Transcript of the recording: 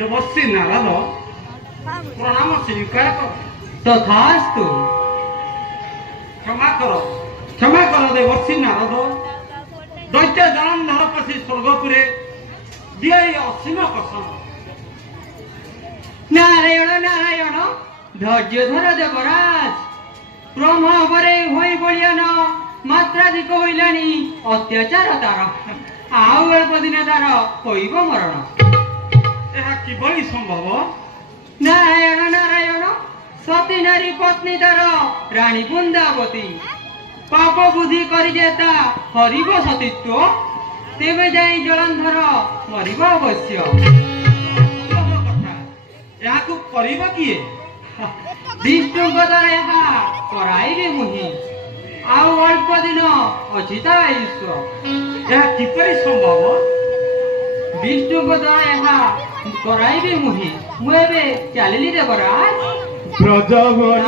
ଦେବଶ୍ରୀ ନାରଦ ପ୍ରଣାମ ସ୍ୱୀକାର କର। ତଥାସ୍ତୁ। କ୍ଷମା କର ଦେବଶ୍ରୀ ନାରଦ। ଦୈତ୍ୟ ଜଳନ୍ଧର ପଶି ସ୍ୱର୍ଗପୁରେ ଦିଏ ଅସୀମ କଷଣ। ନାରାୟଣ ନାରାୟଣ ଧୈର୍ଯ୍ୟ ଧର ଦେବରାଜ। ପ୍ରଭାବରେ ହୋଇ ବଳିଆନ ମାତ୍ରାଧିକ ହୋଇଲାଣି ଅତ୍ୟାଚାର ତାର। ଆଉ ଅଳ୍ପ ଦିନ ତାର ହୋଇବ ମରଣ। ଏହା କିଭଳି ସମ୍ଭବ? ନାରାୟଣ ନାରାୟଣ ସତୀ ନାରୀ ପତ୍ନୀ ତାର ରାଣୀ ବୃନ୍ଦାବତୀ ପାପ ବୁଦ୍ଧି କରି ଯେ ତା ହରିବ ସତୀତ୍ୱ ତେବେ ଯାଇ ଜଳନ୍ଧର ମରିବ ଅବଶ୍ୟ। କଥା ଏହାକୁ କରିବ କିଏ? ବିଷ୍ଣୁଙ୍କ ଦ୍ୱାରା ଏହା କରାଇବେ ମୁହିଁ। ଆଉ ଅଳ୍ପ ଦିନ ଅଛି ତା ଆୟୁଷ। ଏହା କିପରି ସମ୍ଭବ? ବିଷ୍ଣୁଙ୍କ ଦ୍ୱାରା ଏହା କରାଇବେ ମୁହିଁ। ମୁଁ ଏବେ ଚାଲିଲି ଦେବରାଜ। ବ୍ରଜବନ